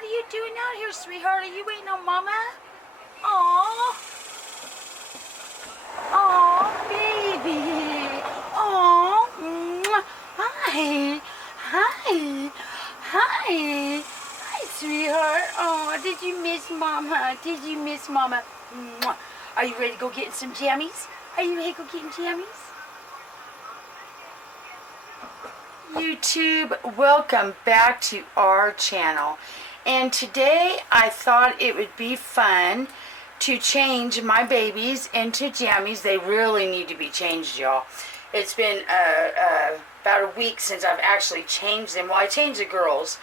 what are you doing out here, sweetheart? Are you waiting on Mama? Aww. Aww, baby. Aww. Hi. Hi. Hi. Hi, sweetheart. Oh, did you miss Mama? Did you miss Mama? Are you ready to go get some jammies? Are you ready to go get some jammies? YouTube, welcome back to our channel. And today I thought it would be fun to change my babies into jammies. They really need to be changed, y'all. It's been about a week since I've actually changed them. Well, I changed the girls,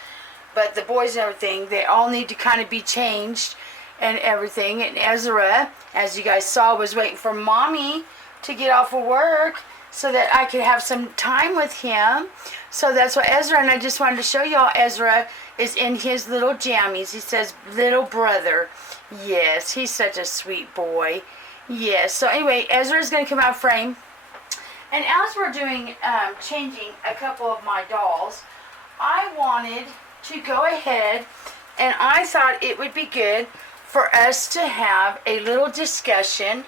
but the boys and everything, they all need to kind of be changed and everything. And Ezra, as you guys saw, was waiting for Mommy to get off of work so that I could have some time with him. So that's what Ezra, and I just wanted to show y'all, Ezra is in his little jammies. He says, little brother. Yes, he's such a sweet boy. Yes, so anyway, Ezra's going to come out of frame. And as we're doing, changing a couple of my dolls, I wanted to go ahead, and I thought it would be good for us to have a little discussion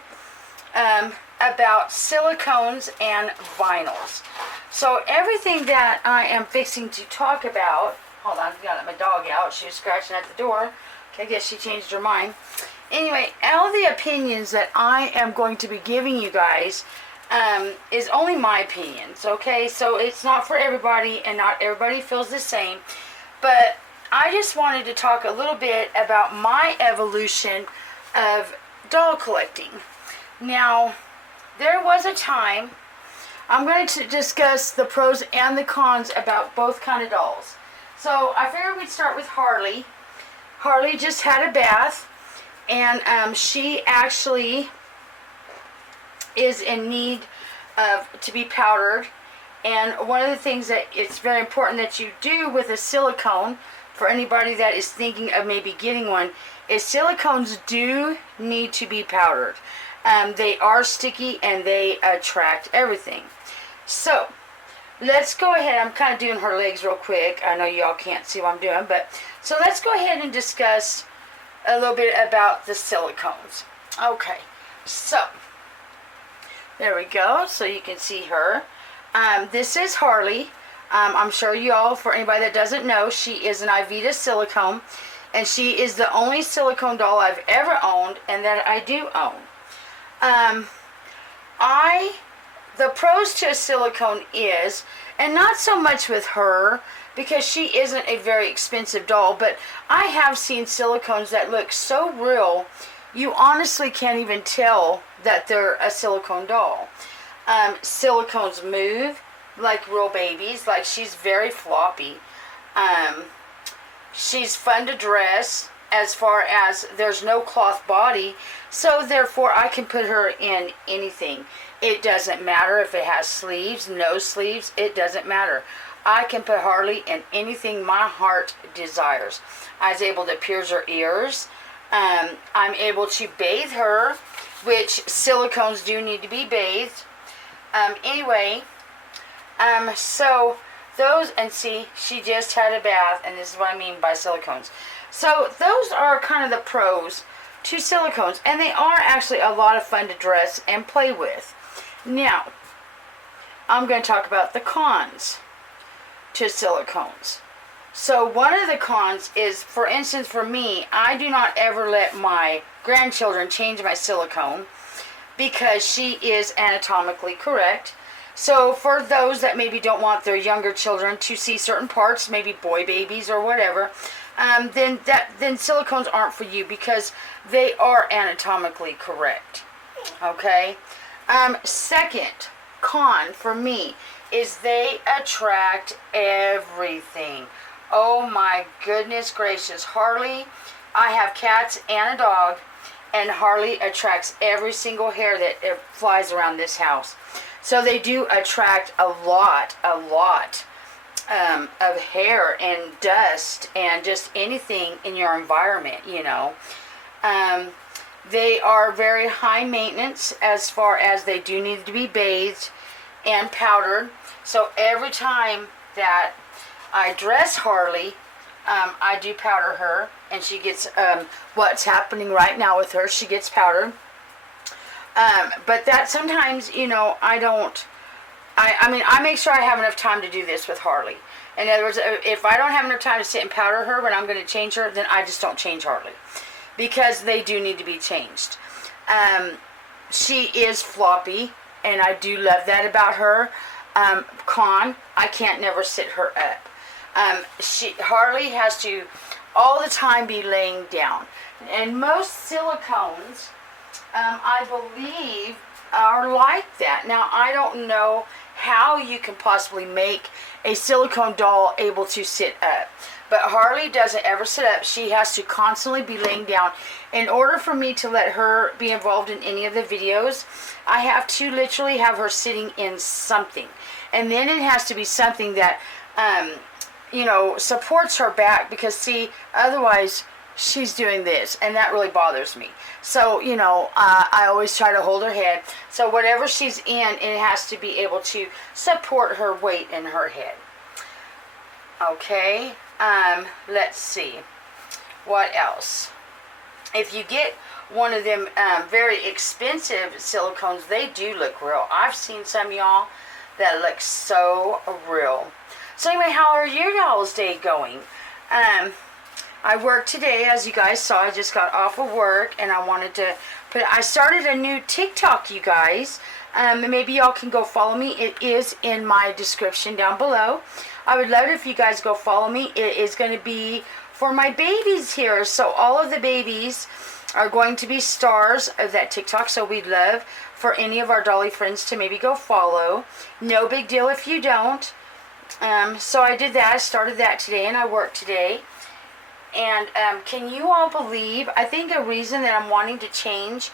about silicones and vinyls. So everything that I am fixing to talk about, hold on, I've got my dog out. She was scratching at the door. Okay, I guess she changed her mind. Anyway, all the opinions that I am going to be giving you guys is only my opinions, okay? So it's not for everybody, and not everybody feels the same. But I just wanted to talk a little bit about my evolution of doll collecting. Now, there was a time, I'm going to discuss the pros and the cons about both kind of dolls. So I figured we'd start with Harley. Harley just had a bath, and she actually is in need of to be powdered. And one of the things that it's very important that you do with a silicone, for anybody that is thinking of maybe getting one, is silicones do need to be powdered. They are sticky and they attract everything. So let's go ahead. I'm kind of doing her legs real quick. I know y'all can't see what I'm doing, but so let's go ahead and discuss a little bit about the silicones. Okay, so there we go. So you can see her. This is Harley. I'm sure y'all, for anybody that doesn't know, she is an Ivita silicone, and she is the only silicone doll I've ever owned and that I do own. The pros to a silicone is, and not so much with her, because she isn't a very expensive doll, but I have seen silicones that look so real, you honestly can't even tell that they're a silicone doll. Silicones move like real babies, like she's very floppy. She's fun to dress, as far as there's no cloth body, so therefore I can put her in anything. It doesn't matter if it has sleeves, no sleeves, it doesn't matter. I can put Harley in anything my heart desires. I was able to pierce her ears. I'm able to bathe her, which silicones do need to be bathed. Anyway, so those, and see, she just had a bath, and this is what I mean by silicones. So those are kind of the pros to silicones, and they are actually a lot of fun to dress and play with. Now, I'm going to talk about the cons to silicones. So one of the cons is, for instance, for me, I do not ever let my grandchildren change my silicone because she is anatomically correct. So for those that maybe don't want their younger children to see certain parts, maybe boy babies or whatever, then silicones aren't for you because they are anatomically correct. Okay? Second con for me is they attract everything. Oh my goodness gracious. Harley, I have cats and a dog, and Harley attracts every single hair that flies around this house. So they do attract a lot of hair and dust and just anything in your environment, you know. They are very high maintenance as far as they do need to be bathed and powdered. So every time that I dress Harley, I do powder her, and she gets, what's happening right now with her, she gets powdered. But that sometimes, you know, I mean, I make sure I have enough time to do this with Harley. In other words, if I don't have enough time to sit and powder her when I'm going to change her, then I just don't change Harley. Because they do need to be changed. She is floppy, and I do love that about her. Con, I can't never sit her up. Harley has to all the time be laying down. And most silicones, I believe, are like that. Now, I don't know how you can possibly make a silicone doll able to sit up. But Harley doesn't ever sit up. She has to constantly be laying down. In order for me to let her be involved in any of the videos, I have to literally have her sitting in something. And then it has to be something that, you know, supports her back. Because, see, otherwise she's doing this. And that really bothers me. So, you know, I always try to hold her head. So whatever she's in, it has to be able to support her weight in her head. Okay. Let's see. What else? If you get one of them very expensive silicones, they do look real. I've seen some, y'all, that look so real. So anyway, how are your y'all's day going? I worked today, as you guys saw. I just got off of work, and I wanted to I started a new TikTok, you guys. Maybe y'all can go follow me. It is in my description down below. I would love it if you guys go follow me. It is going to be for my babies here. So all of the babies are going to be stars of that TikTok. So we'd love for any of our Dolly friends to maybe go follow. No big deal if you don't. So I did that. I started that today, and I worked today. And can you all believe, I think a reason that I'm wanting to change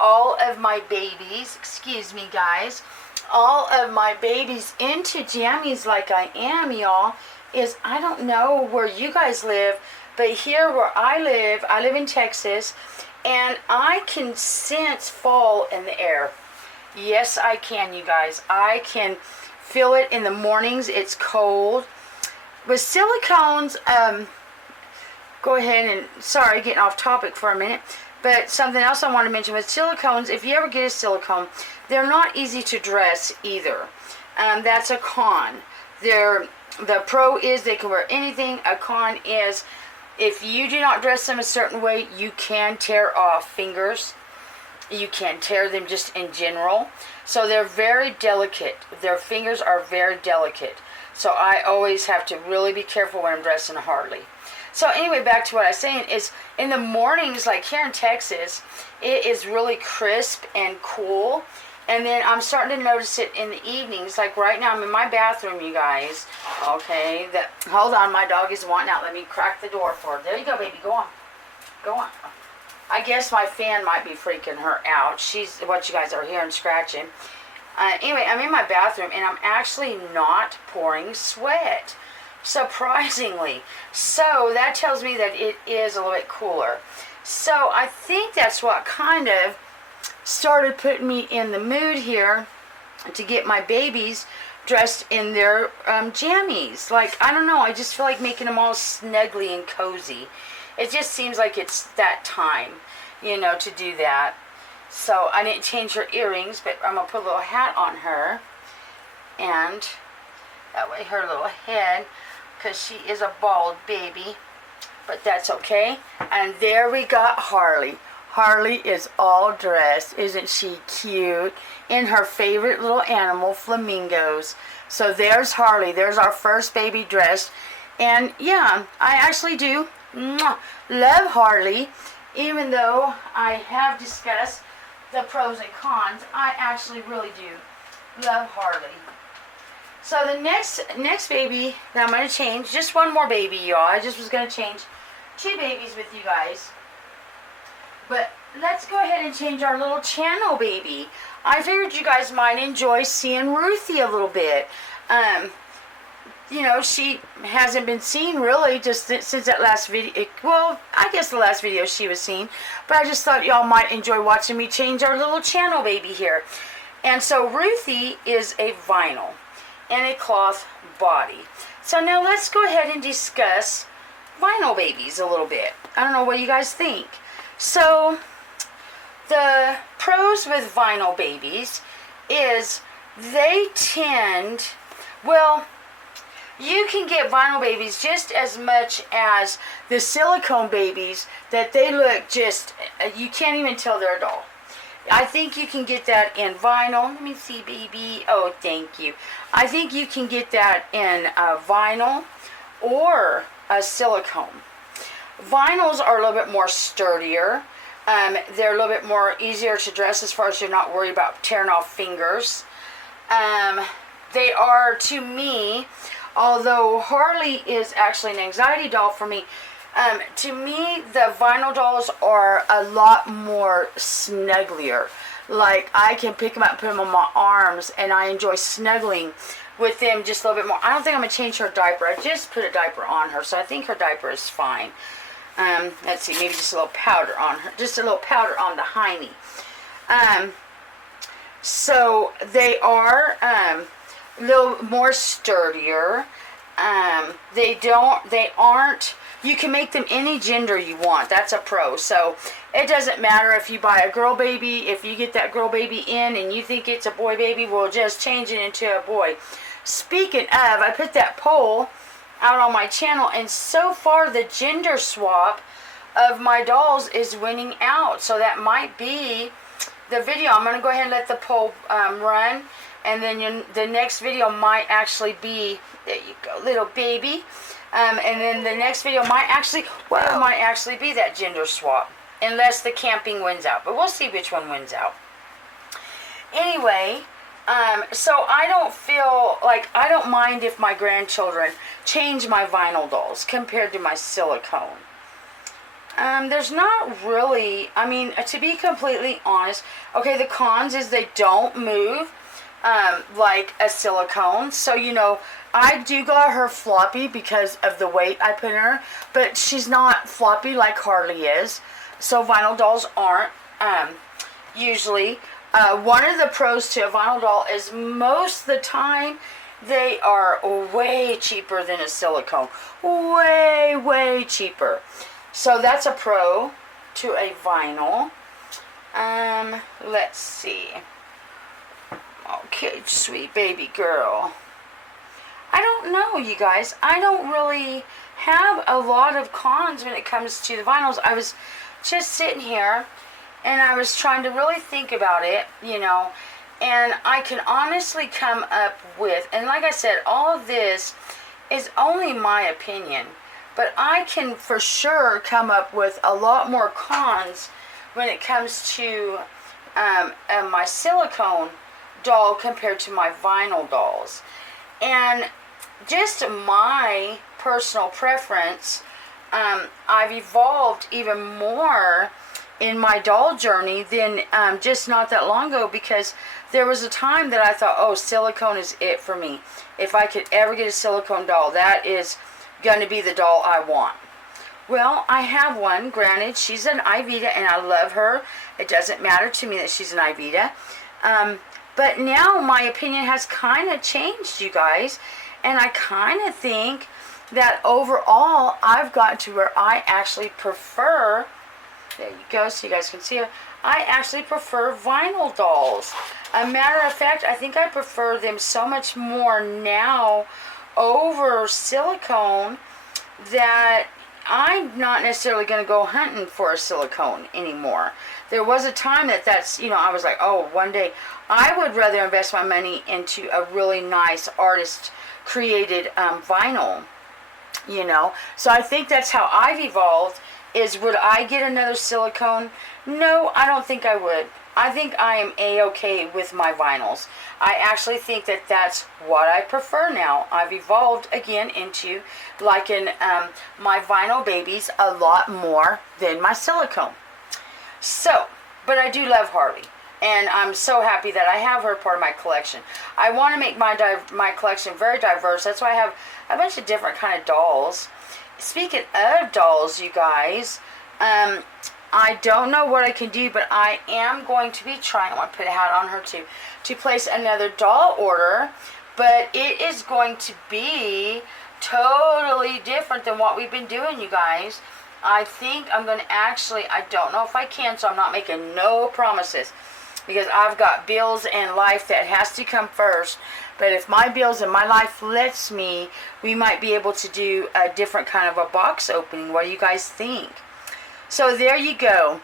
all of my babies, excuse me guys, all of my babies into jammies like I am, y'all, is I don't know where you guys live, but here where I live in Texas, and I can sense fall in the air. Yes, I can, you guys. I can feel it in the mornings. It's cold. With silicones, go ahead and, sorry, getting off topic for a minute, but something else I want to mention with silicones, if you ever get a silicone, they're not easy to dress either. That's a con. The pro is they can wear anything. A con is if you do not dress them a certain way, you can tear off fingers. You can tear them just in general. So they're very delicate. Their fingers are very delicate. So I always have to really be careful when I'm dressing Harley. So anyway, back to what I was saying is in the mornings, like here in Texas, it is really crisp and cool. And then I'm starting to notice it in the evenings. Like right now, I'm in my bathroom, you guys. Okay, hold on, my dog is wanting out. Let me crack the door for her. There you go, baby. Go on. Go on. I guess my fan might be freaking her out. She's what you guys are hearing scratching. Anyway, I'm in my bathroom, and I'm actually not pouring sweat. Surprisingly. So that tells me that it is a little bit cooler. So I think that's what kind of started putting me in the mood here to get my babies dressed in their jammies. Like, I don't know, I just feel like making them all snuggly and cozy. It just seems like it's that time, you know, to do that. So I didn't change her earrings, but I'm going to put a little hat on her. And that way her little head, because she is a bald baby, but that's okay. And there we got Harley. Harley is all dressed. Isn't she cute? In her favorite little animal, flamingos. So there's Harley. There's our first baby dressed. And yeah, I actually do love Harley. Even though I have discussed the pros and cons, I actually really do love Harley. So the next baby that I'm going to change, just one more baby, y'all. I just was going to change 2 babies with you guys. But let's go ahead and change our little channel baby. I figured you guys might enjoy seeing Ruthie a little bit. You know, she hasn't been seen really just since that last video. Well, I guess the last video she was seen. But I just thought y'all might enjoy watching me change our little channel baby here. And so Ruthie is a vinyl and a cloth body. So now let's go ahead and discuss vinyl babies a little bit. I don't know what you guys think. So the pros with vinyl babies is they tend, well, you can get vinyl babies just as much as the silicone babies that they look just, you can't even tell they're a doll. I think you can get that in vinyl. Let me see, baby. Oh, thank you. I think you can get that in vinyl or a silicone. Vinyls are a little bit more sturdier. They're a little bit more easier to dress as far as you're not worried about tearing off fingers. They are, to me, although Harley is actually an anxiety doll for me, to me, the vinyl dolls are a lot more snugglier. Like, I can pick them up and put them on my arms, and I enjoy snuggling with them just a little bit more. I don't think I'm going to change her diaper. I just put a diaper on her, so I think her diaper is fine. Let's see, maybe just a little powder on her. Just a little powder on the hiney. So they are a little more sturdier. They aren't, you can make them any gender you want. That's a pro. So it doesn't matter if you buy a girl baby, if you get that girl baby in and you think it's a boy baby, we'll just change it into a boy. Speaking of, I put that poll out on my channel, and so far the gender swap of my dolls is winning out. So that might be the video. I'm going to go ahead and let the poll run, and then the next video might actually be, there you go, little baby, and then the next video might actually, well, it might actually be that gender swap, unless the camping wins out, but we'll see which one wins out. Anyway, so I don't feel like, I don't mind if my grandchildren change my vinyl dolls compared to my silicone. There's not really, I mean, to be completely honest, okay, the cons is they don't move like a silicone. So, you know, I do got her floppy because of the weight I put in her, but she's not floppy like Harley is. So vinyl dolls aren't usually. One of the pros to a vinyl doll is most of the time they are way cheaper than a silicone. Way, way cheaper. So that's a pro to a vinyl. Let's see. Okay, sweet baby girl. I don't know, you guys. I don't really have a lot of cons when it comes to the vinyls. I was just sitting here and I was trying to really think about it, you know, and I can honestly come up with, and like I said, all of this is only my opinion, but I can for sure come up with a lot more cons when it comes to my silicone doll compared to my vinyl dolls. And just my personal preference, I've evolved even more in my doll journey than just not that long ago, because there was a time that I thought, oh, silicone is it for me. If I could ever get a silicone doll, that is going to be the doll I want. Well, I have one. Granted, she's an Ivita, and I love her. It doesn't matter to me that she's an Ivita. But now my opinion has kind of changed, you guys. And I kind of think that overall, I've gotten to where I actually prefer, there you go, so you guys can see her, I actually prefer vinyl dolls. A matter of fact, I think I prefer them so much more now over silicone that I'm not necessarily going to go hunting for a silicone anymore. There was a time that's, you know, I was like, oh, one day I would rather invest my money into a really nice artist created vinyl, you know. So I think that's how I've evolved. Is, would I get another silicone? No, I don't think I would. I think I am A-okay with my vinyls. I actually think that that's what I prefer now. I've evolved again into liking my vinyl babies a lot more than my silicone. So, but I do love Harley. And I'm so happy that I have her part of my collection. I want to make my collection very diverse. That's why I have a bunch of different kind of dolls. Speaking of dolls, you guys, I don't know what I can do, but I am going to be trying, I want to put a hat on her too, to place another doll order, but it is going to be totally different than what we've been doing, you guys. I think I'm going to actually, I don't know if I can, so I'm not making no promises. Because I've got bills and life that has to come first. But if my bills and my life lets me, we might be able to do a different kind of a box opening. What do you guys think? So there you go.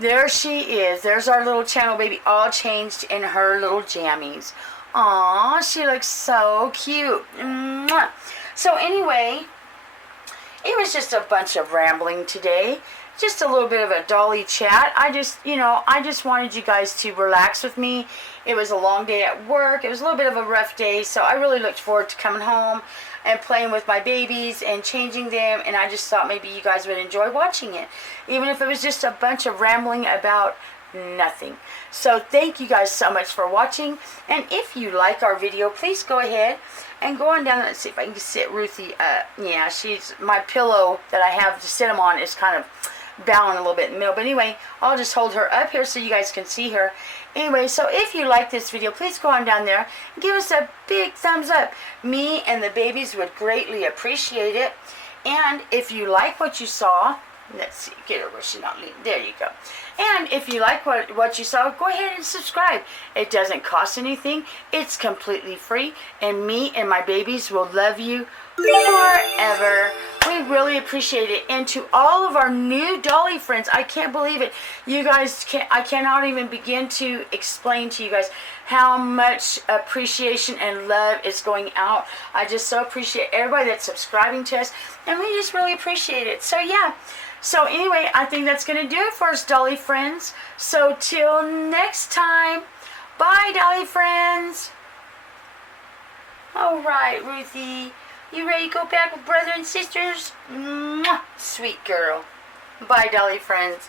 There she is. There's our little channel baby all changed in her little jammies. Aw, she looks so cute. Mwah. So anyway, it was just a bunch of rambling today. Just a little bit of a Dolly chat. I just wanted you guys to relax with me. It was a long day at work. It was a little bit of a rough day, so I really looked forward to coming home and playing with my babies and changing them, and I just thought maybe you guys would enjoy watching it, even if it was just a bunch of rambling about nothing. So thank you guys so much for watching, and if you like our video, please go ahead and go on down. Let's see if I can sit Ruthie up. Yeah, she's my pillow that I have to sit them on is kind of bowing a little bit in the middle, but anyway, I'll just hold her up here so you guys can see her. Anyway, so if you like this video, please go on down there and give us a big thumbs up. Me and the babies would greatly appreciate it. And if you like what you saw, let's see, get her where she's not leaving. There you go. And if you like what you saw, go ahead and subscribe. It doesn't cost anything. It's completely free. And me and my babies will love you forever. We really appreciate it. And to all of our new Dolly friends, I can't believe it. You guys, I cannot even begin to explain to you guys how much appreciation and love is going out. I just so appreciate everybody that's subscribing to us. And we just really appreciate it. So yeah. So anyway, I think that's going to do it for us, Dolly friends. So till next time. Bye, Dolly friends. All right, Ruthie. You ready to go back with brother and sisters? Mwah! Sweet girl. Bye, Dolly friends.